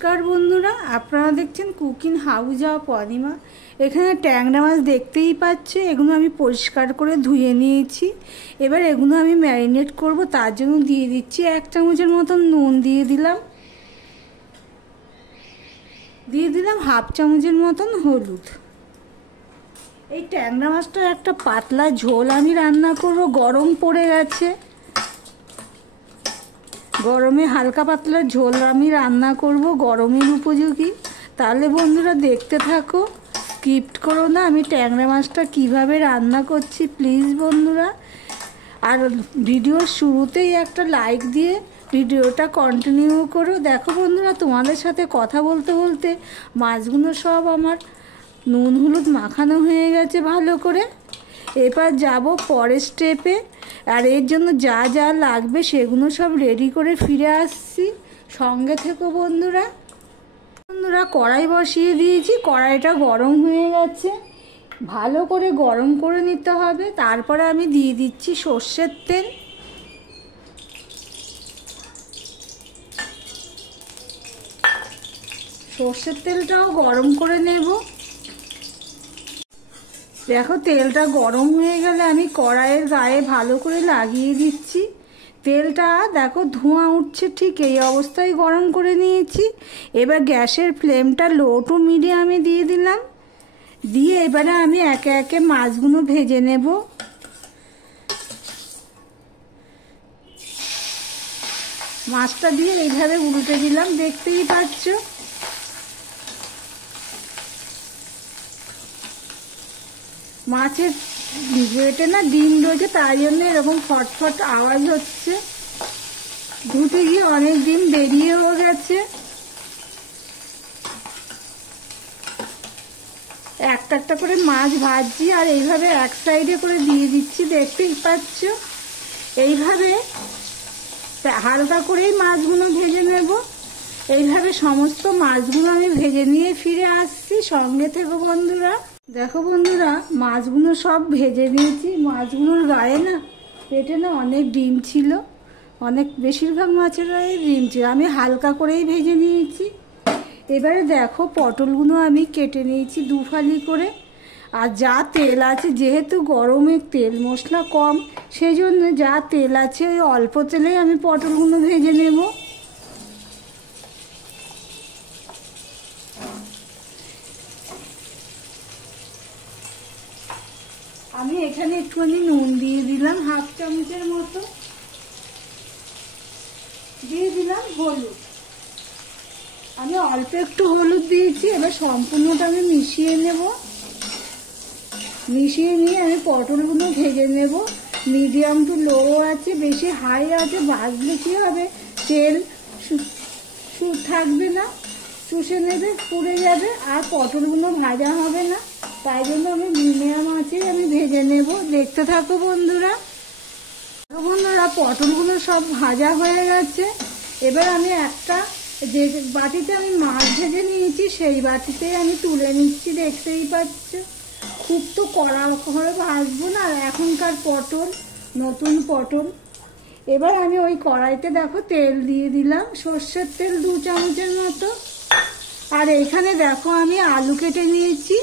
নমস্কার বন্ধুরা, আপনারা দেখছেন কুকিং হাউস অফ অনিমা। এখানে ট্যাংরা মাছ দেখতেই পাচ্ছে, এগুলো আমি পরিষ্কার করে ধুয়ে নিয়েছি। এবার এগুলো আমি ম্যারিনেট করব, তার জন্য দিয়ে দিচ্ছি 1 চামচের মতন নুন, দিয়ে দিলাম 1/2 চামচের মতন হলুদ। এই ট্যাংরা মাছটা একটা পাতলা ঝোল আমি রান্না করব, গরম পড়ে গেছে, গরমে হালকা পাতলা ঝোল আমি রান্না করব, গরমের উপযোগী। তাহলে বন্ধুরা দেখতে থাকো, স্কিপ করো না আমি ট্যাংরা মাছটা কিভাবে রান্না করছি প্লিজ বন্ধুরা। আর ভিডিওর শুরুতেই একটা লাইক দিয়ে ভিডিওটা কন্টিনিউ করো। দেখো বন্ধুরা, তোমাদের সাথে কথা বলতে বলতে মাছগুলো সব আমার নুন হলুদ মাখানো হয়ে গেছে ভালো করে। এবার যাব পরের স্টেপে, আর এর জন্য যা যা লাগবে সেগুলো সব রেডি করে ফিরে আসছি, সঙ্গে থেকো বন্ধুরা। কড়াই বসিয়ে দিয়েছি, কড়াইটা গরম হয়ে গেছে, ভালো করে গরম করে নিতে হবে। তারপরে আমি দিয়ে দিচ্ছি সর্ষের তেল। সর্ষের তেলটাও গরম করে নেব। দেখো তেলটা গরম হয়ে গেলে আমি কড়াইয়ের গায়ে ভালো করে লাগিয়ে দিচ্ছি। তেলটা দেখো ধোঁয়া উঠছে, ঠিক এই অবস্থায় গরম করে নিয়েছি। এবার গ্যাসের ফ্লেমটা লো টু মিডিয়ামে দিয়ে দিলাম, দিয়ে এবারে আমি একে একে মাছগুলো ভেজে নেব। মাছটা দিয়ে এইভাবে উল্টে দিলাম, দেখতেই পাচ্ছ। মাছের পেটে না ডিম রয়েছে, তাই জন্য এরকম ফটফট আওয়াজ হচ্ছে। ধুতে গিয়ে অনেক ডিম বেরিয়েও গেছে। একটা একটা করে মাছ ভাজছি, আর এইভাবে এক সাইডে করে দিয়ে দিচ্ছি, দেখতেই পাচ্ছ। এইভাবে হালকা করেই মাছগুলো ভেজে নেব। এইভাবে সমস্ত মাছগুলো আমি ভেজে নিয়ে ফিরে আসছি, সঙ্গে থেকো বন্ধুরা। দেখো বন্ধুরা, মাছগুলো সব ভেজে নিয়েছি। মাছগুলোর গায়ে না পেটে না অনেক ডিম ছিল, অনেক বেশিরভাগ মাছের গায়ে ডিম ছিল, আমি হালকা করেই ভেজে নিয়েছি। এবারে দেখো পটলগুলো আমি কেটে নিয়েছি 2 ফালি করে। আর যা তেল আছে, যেহেতু গরমের তেল মশলা কম, সেই জন্য যা তেল আছে ওই অল্প তেলেই আমি পটলগুলো ভেজে নেব। আমি এখানে একটুখানি নুন দিয়ে দিলাম 1/2 চামচের মতো, দিয়ে দিলাম হলুদ। আমি অল্প একটু হলুদ দিয়েছি। এবার সম্পূর্ণটা আমি মিশিয়ে নেব। মিশিয়ে নিয়ে আমি পটলগুলো ভেজে নেব। মিডিয়াম টু লো আছে, বেশি হাই আছে, ভাজলে কি হবে তেল থাকবে না, চুষে নেবে, পুড়ে যাবে, আর পটলগুলো ভাজা হবে না। তাই জন্য আমি মিডিয়াম আছে আমি ভেজে নেব, দেখতে থাকো বন্ধুরা। পটলগুলো সব ভাজা হয়ে গেছে। এবার আমি একটা যে বাটিতে আমি মাছ ভেজে নিয়েছি সেই বাটিতেই আমি তুলে নিচ্ছি, দেখতেই পাচ্ছ। খুব তো কড়া করে ভাজবো না, আর এখনকার পটল নতুন পটল। এবার আমি ওই কড়াইতে দেখো তেল দিয়ে দিলাম, সর্ষের তেল 2 চামচের মতো। আর এখানে দেখো আমি আলু কেটে নিয়েছি।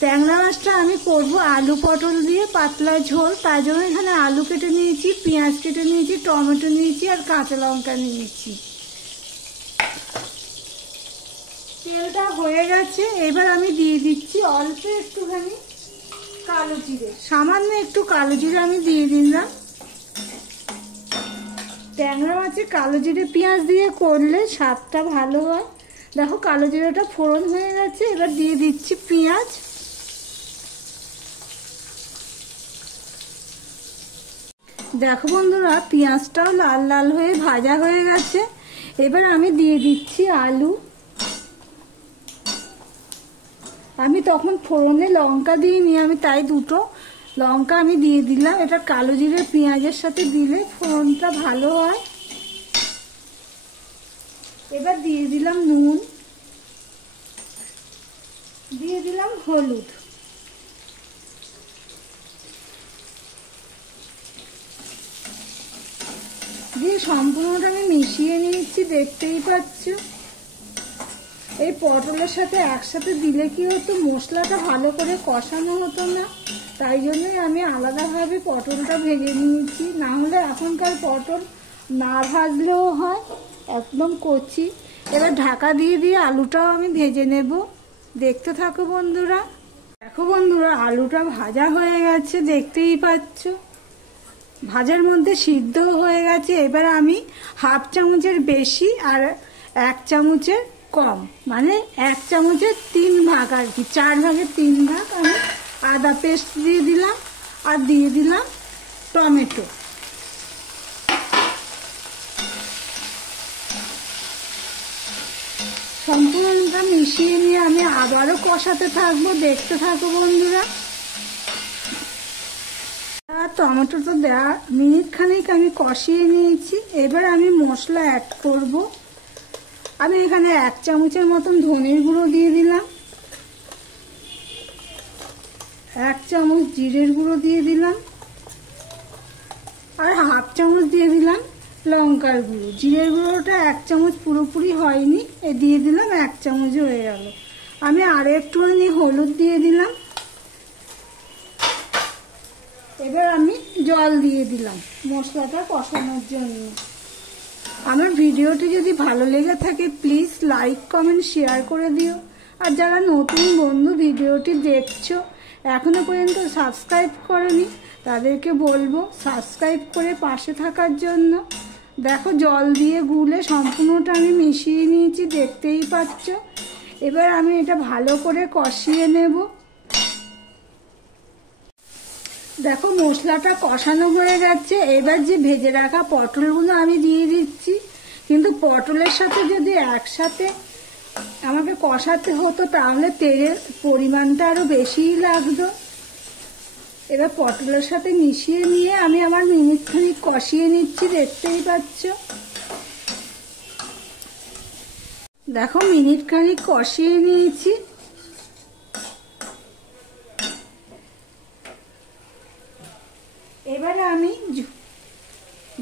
ট্যাংরা মাছটা আমি করব আলু পটল দিয়ে পাতলা ঝোল, তার জন্য এখানে আলু কেটে নিয়েছি, পেঁয়াজ কেটে নিয়েছি, টমেটো নিয়েছি, আর কাঁচা লঙ্কা নিয়েছি। তেলটা হয়ে গেছে, এবার আমি দিয়ে দিচ্ছি অল্প একটুখানি কালো জিরে, সামান্য একটু কালো জিরে আমি দিয়ে দিলাম। ট্যাংরা মাছে কালো জিরে পেঁয়াজ দিয়ে করলে স্বাদটা ভালো হয়। দেখো কালো জিরেটা ফোড়ন হয়ে গেছে, এবার দিয়ে দিচ্ছি পেঁয়াজ। দেখো বন্ধুরা, পেঁয়াজটাও লাল লাল হয়ে ভাজা হয়ে গেছে। এবার আমি দিয়ে দিচ্ছি আলু। আমি তখন ফোড়নে লঙ্কা দিইনি, আমি তাই 2টো লঙ্কা আমি দিয়ে দিলাম। এটা কালো জিরে পেঁয়াজের সাথে দিলে ফোড়নটা ভালো হয়। এবার দিয়ে দিলাম নুন, দিয়ে দিলাম হলুদ, দিয়ে সম্পূর্ণটা আমি মিশিয়ে নিয়েছি, দেখতেই পাচ্ছ। এই পটলের সাথে একসাথে দিলে কি হতো, মশলাটা ভালো করে কষানো হতো না, তাই জন্যই আমি আলাদাভাবে পটলটা ভেজে নিয়েছি। না হলে এখনকার পটল না ভাজলেও হয়, একদম কচি। এবার ঢাকা দিয়ে দিয়ে আলুটাও আমি ভেজে নেব, দেখতে থাকো বন্ধুরা। দেখো বন্ধুরা, আলুটা ভাজা হয়ে গেছে, দেখতেই পাচ্ছ ভাজার মধ্যে সিদ্ধ হয়ে গেছে। এবার আমি 1/2 চামচের বেশি আর 1 চামচের কম, মানে 1 চামচের 3 ভাগ আর কি, 4 ভাগের 3 ভাগ আমি আদা পেস্ট দিয়ে দিলাম, আর দিয়ে দিলাম টমেটো। সম্পূর্ণটা মিশিয়ে নিয়ে আমি আবারও কষাতে থাকবো, দেখতে থাকো বন্ধুরা। টমেটো তো দেওয়া মিনিট খানেক আমি কষিয়ে নিয়েছি। এবার আমি মশলা অ্যাড করব। আমি এখানে 1 চামচের মতন ধনের গুঁড়ো দিয়ে দিলাম, 1 চামচ জিরের গুঁড়ো দিয়ে দিলাম, আর 1/2 চামচ দিয়ে দিলাম লঙ্কার গুঁড়ো। জিরের গুঁড়োটা 1 চামচ পুরোপুরি হয়নি, দিয়ে দিলাম 1 চামচ হয়ে গেল। আমি আর একটুখানি হলুদ দিয়ে দিলাম। এবার আমি জল দিয়ে দিলাম মশলাটা কষানোর জন্য। আমার ভিডিওটি যদি ভালো লেগে থাকে প্লিজ লাইক কমেন্ট শেয়ার করে দিও। আর যারা নতুন বন্ধু ভিডিওটি দেখছো এখনো পর্যন্ত সাবস্ক্রাইব করেনি তাদেরকে বলবো সাবস্ক্রাইব করে পাশে থাকার জন্য। দেখো জল দিয়ে গুলে সম্পূর্ণটা আমি মিশিয়ে নিয়েছি, দেখতেই পাচ্ছ। এবার আমি এটা ভালো করে কষিয়ে নেব। দেখো মশলাটা কষানো হয়ে গেছে। এবার যে ভেজে রাখা পটলগুলো আমি দিয়ে দিচ্ছি, কিন্তু পটলের সাথে যদি একসাথে আমাকে কষাতে হতো তাহলে তেলের পরিমাণটা আরো বেশিই লাগতো। এবার পটলের সাথে মিশিয়ে নিয়ে আমি আমার মিনিট খানিক কষিয়ে নিচ্ছি, দেখতেই পাচ্ছ। দেখো মিনিট খানিক কষিয়ে নিয়েছি। এবারে আমি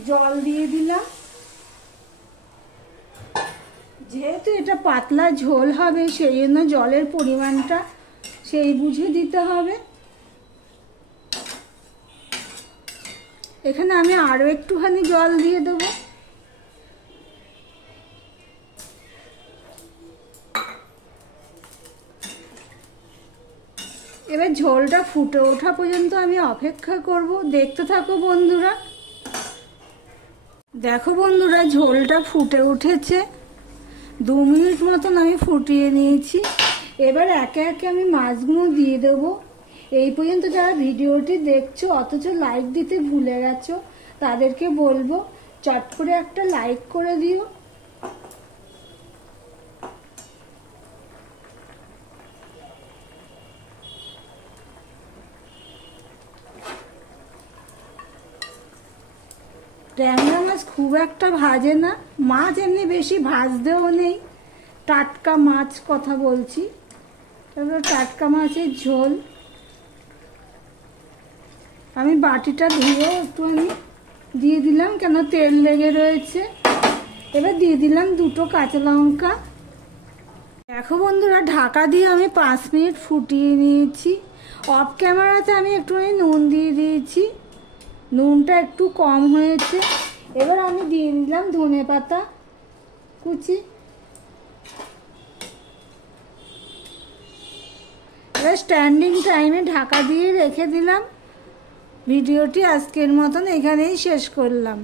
জল দিয়ে দিলাম। যেহেতু এটা পাতলা ঝোল হবে সেই জন্য জলের পরিমাণটা সেই বুঝে দিতে হবে। এখানে আমি আরো একটুখানি জল দিয়ে দেবো। এবার ঝোলটা ফুটে ওঠা পর্যন্ত আমি অপেক্ষা করব, দেখতে থাকো বন্ধুরা। দেখো বন্ধুরা ঝোলটা ফুটে উঠেছে, 2 মিনিট মতন আমি ফুটিয়ে নিয়েছি। এবার একে একে আমি মাছগুলো দিয়ে দেবো। এই পর্যন্ত যারা ভিডিওটি দেখছো অথচ লাইক দিতে ভুলে গেছো তাদেরকে বলবো চট করে একটা লাইক করে দিও। ট্যাংরা মাছ খুব একটা ভাজে না, মাছ এমনি বেশি ভাজতেও নেই, টাটকা মাছ কথা বলছি। তারপর টাটকা মাছের ঝোল। আমি বাটিটা ধুয়ে একটুখানি দিয়ে দিলাম, কেন তেল লেগে রয়েছে। এবার দিয়ে দিলাম 2টো কাঁচা লঙ্কা। দেখো বন্ধুরা ঢাকা দিয়ে আমি 5 মিনিট ফুটিয়ে নিয়েছি। অফ ক্যামেরাতে আমি একটুখানি নুন দিয়ে দিয়েছি, নুনটা একটু কম হয়েছে। এবার আমি দিয়ে দিলাম ধনেপাতা কুচি। এবার স্ট্যান্ডিং টাইমে ঢাকা দিয়ে রেখে দিলাম। ভিডিওটি আজকের মতন এখানেই শেষ করলাম।